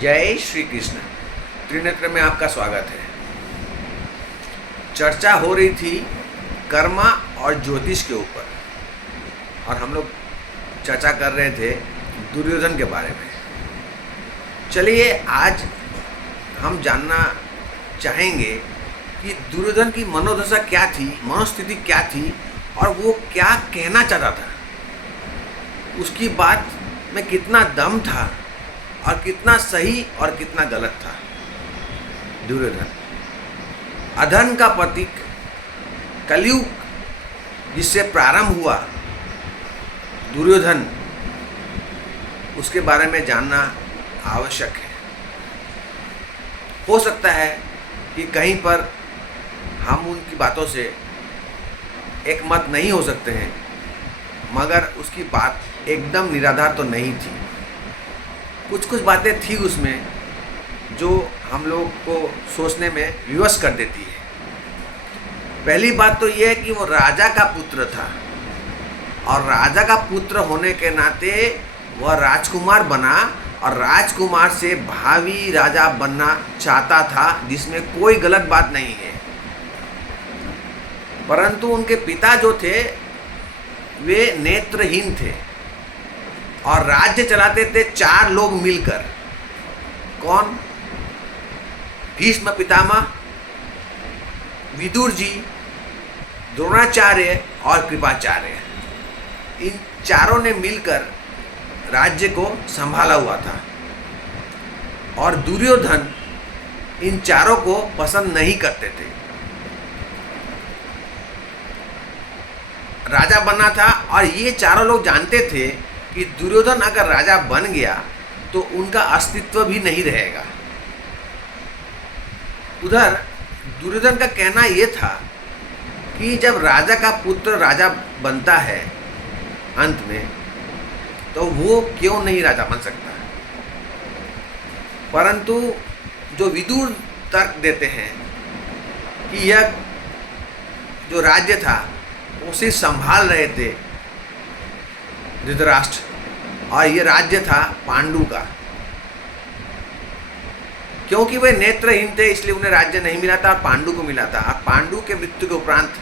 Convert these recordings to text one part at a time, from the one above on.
जय श्री कृष्ण। त्रिनेत्र में आपका स्वागत है। चर्चा हो रही थी कर्मा और ज्योतिष के ऊपर, और हम लोग चर्चा कर रहे थे दुर्योधन के बारे में। चलिए आज हम जानना चाहेंगे कि दुर्योधन की मनोदशा क्या थी, मनोस्थिति क्या थी, और वो क्या कहना चाहता था। उसकी बात में कितना दम था और कितना सही और कितना गलत था। दुर्योधन अधर्म का प्रतीक, कलयुग जिससे प्रारंभ हुआ, दुर्योधन, उसके बारे में जानना आवश्यक है। हो सकता है कि कहीं पर हम उनकी बातों से एक मत नहीं हो सकते हैं, मगर उसकी बात एकदम निराधार तो नहीं थी। कुछ कुछ बातें थी उसमें जो हम लोग को सोचने में विवश कर देती है। पहली बात तो यह है कि वो राजा का पुत्र था, और राजा का पुत्र होने के नाते वह राजकुमार बना, और राजकुमार से भावी राजा बनना चाहता था, जिसमें कोई गलत बात नहीं है। परंतु उनके पिता जो थे वे नेत्रहीन थे, और राज्य चलाते थे 4 लोग मिलकर। कौन? भीष्म पितामह, विदुर जी, द्रोणाचार्य और कृपाचार्य। इन चारों ने मिलकर राज्य को संभाला हुआ था, और दुर्योधन इन चारों को पसंद नहीं करते थे। राजा बनना था, और ये चारों लोग जानते थे कि दुर्योधन अगर राजा बन गया तो उनका अस्तित्व भी नहीं रहेगा। उधर दुर्योधन का कहना यह था कि जब राजा का पुत्र राजा बनता है अंत में, तो वो क्यों नहीं राजा बन सकता। परंतु जो विदुर तर्क देते हैं कि यह जो राज्य था उसे संभाल रहे थे धृतराष्ट्र, और ये राज्य था पांडु का। क्योंकि वे नेत्रहीन थे इसलिए उन्हें राज्य नहीं मिला था, और पांडु को मिला था। और पांडु के मृत्यु के उपरांत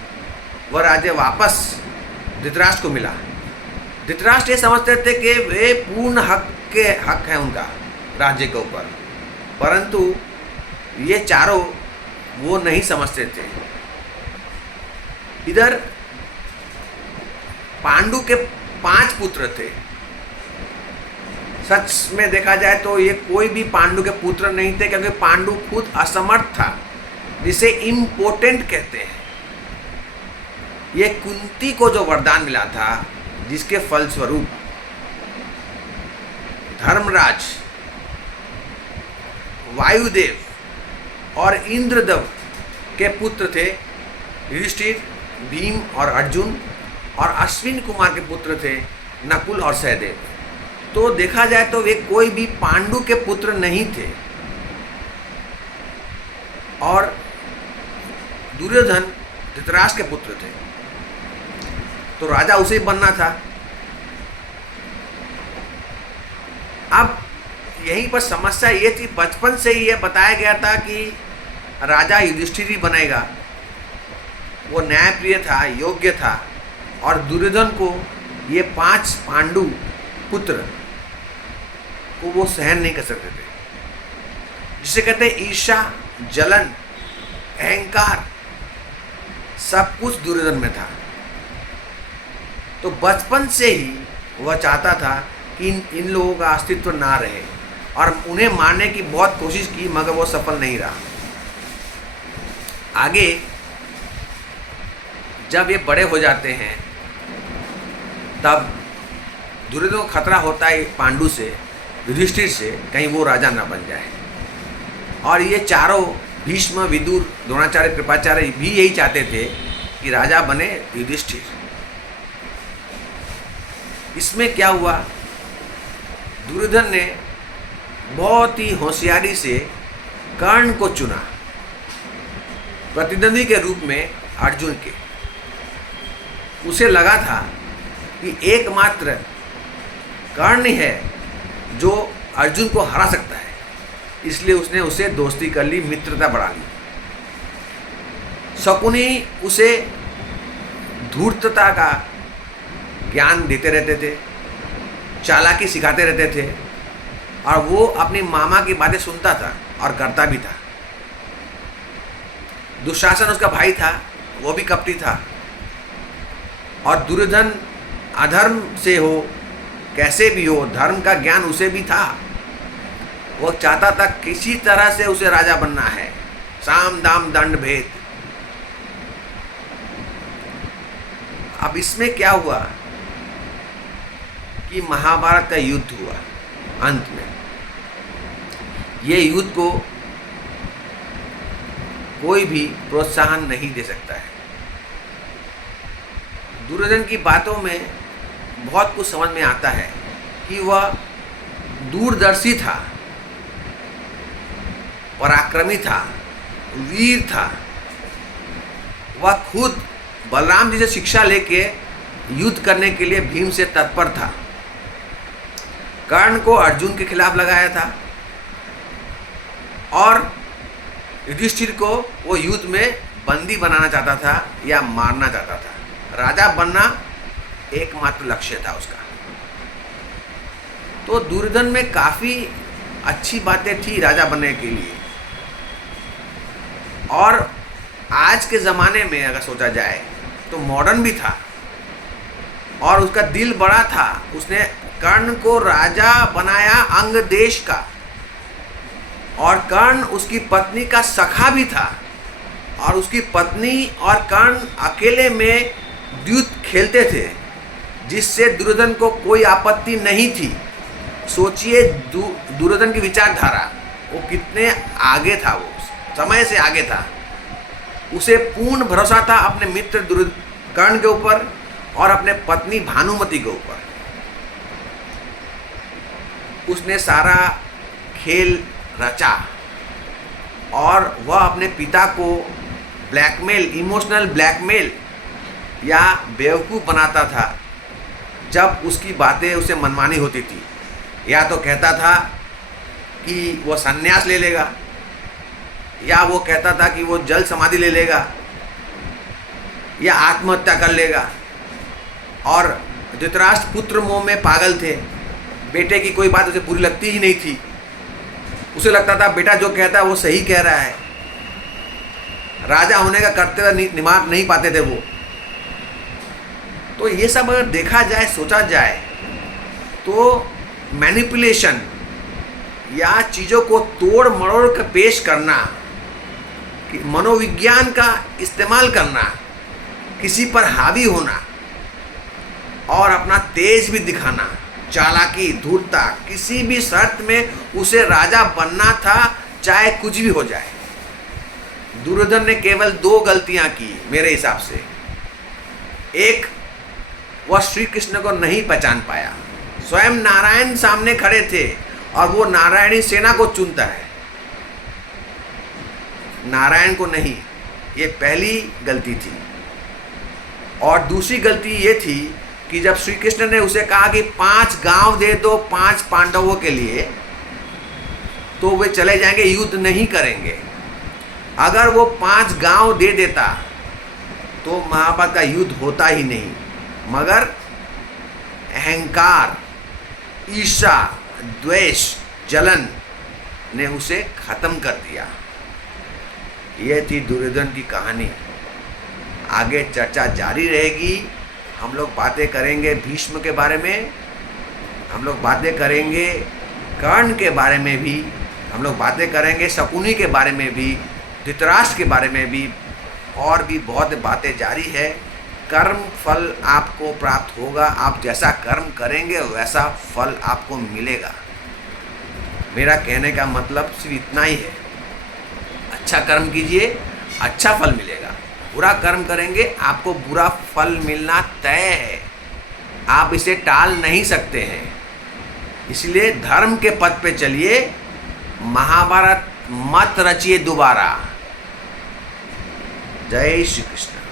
वह राज्य वापस धृतराष्ट्र को मिला। धृतराष्ट्र ये समझते थे कि वे पूर्ण हक है उनका राज्य के ऊपर, परंतु ये चारों वो नहीं समझते थे। इधर पांडु के 5 पुत्र थे। सच में देखा जाए तो ये कोई भी पांडु के पुत्र नहीं थे, क्योंकि पांडु खुद असमर्थ था, जिसे इम्पोर्टेंट कहते हैं। ये कुंती को जो वरदान मिला था, जिसके फलस्वरूप धर्मराज, वायुदेव और इंद्रदेव के पुत्र थे युधिष्ठिर, भीम और अर्जुन, और अश्विन कुमार के पुत्र थे नकुल और सहदेव। तो देखा जाए तो वे कोई भी पांडु के पुत्र नहीं थे, और दुर्योधन धृतराष्ट्र के पुत्र थे, तो राजा उसे ही बनना था। अब यहीं पर समस्या ये थी, बचपन से ही यह बताया गया था कि राजा युधिष्ठिर ही बनेगा। वो न्यायप्रिय था, योग्य था, और दुर्योधन को ये 5 पांडु पुत्र को वो सहन नहीं कर सकते थे, जिसे कहते हैं ईर्ष्या, जलन, अहंकार, सब कुछ दुर्योधन में था। तो बचपन से ही वह चाहता था कि इन लोगों का अस्तित्व ना रहे, और उन्हें मारने की बहुत कोशिश की, मगर वो सफल नहीं रहा। आगे जब ये बड़े हो जाते हैं, तब दुर्योधन को खतरा होता है पांडु से, युधिष्ठिर से, कहीं वो राजा ना बन जाए। और ये चारों, भीष्म, विदुर, द्रोणाचार्य, कृपाचार्य, भी यही चाहते थे कि राजा बने युधिष्ठिर। इसमें क्या हुआ, दुर्योधन ने बहुत ही होशियारी से कर्ण को चुना प्रतिद्वंदी के रूप में अर्जुन के। उसे लगा था कि एकमात्र कर्ण है जो अर्जुन को हरा सकता है, इसलिए उसने उससे दोस्ती कर ली, मित्रता बढ़ा ली। शकुनी उसे धूर्तता का ज्ञान देते रहते थे, चालाकी सिखाते रहते थे, और वो अपनी मामा की बातें सुनता था और करता भी था। दुशासन उसका भाई था, वो भी कपटी था, और दुर्योधन अधर्म से हो कैसे भी हो, धर्म का ज्ञान उसे भी था। वो चाहता था किसी तरह से उसे राजा बनना है, साम दाम दंड भेद। अब इसमें क्या हुआ कि महाभारत का युद्ध हुआ। अंत में ये युद्ध को कोई भी प्रोत्साहन नहीं दे सकता है। दुर्योधन की बातों में बहुत कुछ समझ में आता है कि वह दूरदर्शी था, पराक्रमी था, वीर था। वह खुद बलराम जी से शिक्षा लेके युद्ध करने के लिए भीम से तत्पर था। कर्ण को अर्जुन के खिलाफ लगाया था, और युधिष्ठिर को वो युद्ध में बंदी बनाना चाहता था या मारना चाहता था। राजा बनना एकमात्र लक्ष्य था उसका। तो दुर्योधन में काफ़ी अच्छी बातें थी राजा बनने के लिए। और आज के ज़माने में अगर सोचा जाए तो मॉडर्न भी था, और उसका दिल बड़ा था। उसने कर्ण को राजा बनाया अंग देश का, और कर्ण उसकी पत्नी का सखा भी था, और उसकी पत्नी और कर्ण अकेले में द्यूत खेलते थे, जिससे दुर्योधन को कोई आपत्ति नहीं थी। सोचिए दुर्योधन की विचारधारा, वो कितने आगे था, वो समय से आगे था। उसे पूर्ण भरोसा था अपने मित्र कर्ण के ऊपर और अपने पत्नी भानुमति के ऊपर। उसने सारा खेल रचा, और वह अपने पिता को ब्लैकमेल, इमोशनल ब्लैकमेल या बेवकूफ़ बनाता था जब उसकी बातें उसे मनमानी होती थी। या तो कहता था कि वो संन्यास ले लेगा, या वो कहता था कि वो जल समाधि ले लेगा, या आत्महत्या कर लेगा। और धृतराष्ट्र पुत्र मोह में पागल थे। बेटे की कोई बात उसे बुरी लगती ही नहीं थी। उसे लगता था बेटा जो कहता है वो सही कह रहा है। राजा होने का कर्तव्य निभा नहीं पाते थे वो। तो ये सब अगर देखा जाए, सोचा जाए, तो मैनिपुलेशन या चीज़ों को तोड़ मरोड़ कर पेश करना, मनोविज्ञान का इस्तेमाल करना, किसी पर हावी होना और अपना तेज भी दिखाना, चालाकी, धूर्तता, किसी भी शर्त में उसे राजा बनना था, चाहे कुछ भी हो जाए। दुर्योधन ने केवल 2 गलतियां की मेरे हिसाब से। एक, वह श्री कृष्ण को नहीं पहचान पाया। स्वयं नारायण सामने खड़े थे और वो नारायणी सेना को चुनता है, नारायण को नहीं। ये पहली गलती थी। और दूसरी गलती ये थी कि जब श्री कृष्ण ने उसे कहा कि 5 गांव दे दो 5 पांडवों के लिए, तो वे चले जाएंगे, युद्ध नहीं करेंगे। अगर वो 5 गांव दे देता तो महाभारत का युद्ध होता ही नहीं, मगर अहंकार, ईर्ष्या, द्वेष, जलन ने उसे खत्म कर दिया। यह थी दुर्योधन की कहानी। आगे चर्चा जारी रहेगी। हम लोग बातें करेंगे भीष्म के बारे में, हम लोग बातें करेंगे कर्ण के बारे में भी, हम लोग बातें करेंगे शकुनी के बारे में भी, धृतराष्ट्र के बारे में भी, और भी बहुत बातें जारी है। कर्म फल आपको प्राप्त होगा। आप जैसा कर्म करेंगे वैसा फल आपको मिलेगा। मेरा कहने का मतलब सिर्फ इतना ही है। अच्छा कर्म कीजिए, अच्छा फल मिलेगा। बुरा कर्म करेंगे, आपको बुरा फल मिलना तय है। आप इसे टाल नहीं सकते हैं। इसलिए धर्म के पथ पे चलिए, महाभारत मत रचिए दोबारा। जय श्री कृष्ण।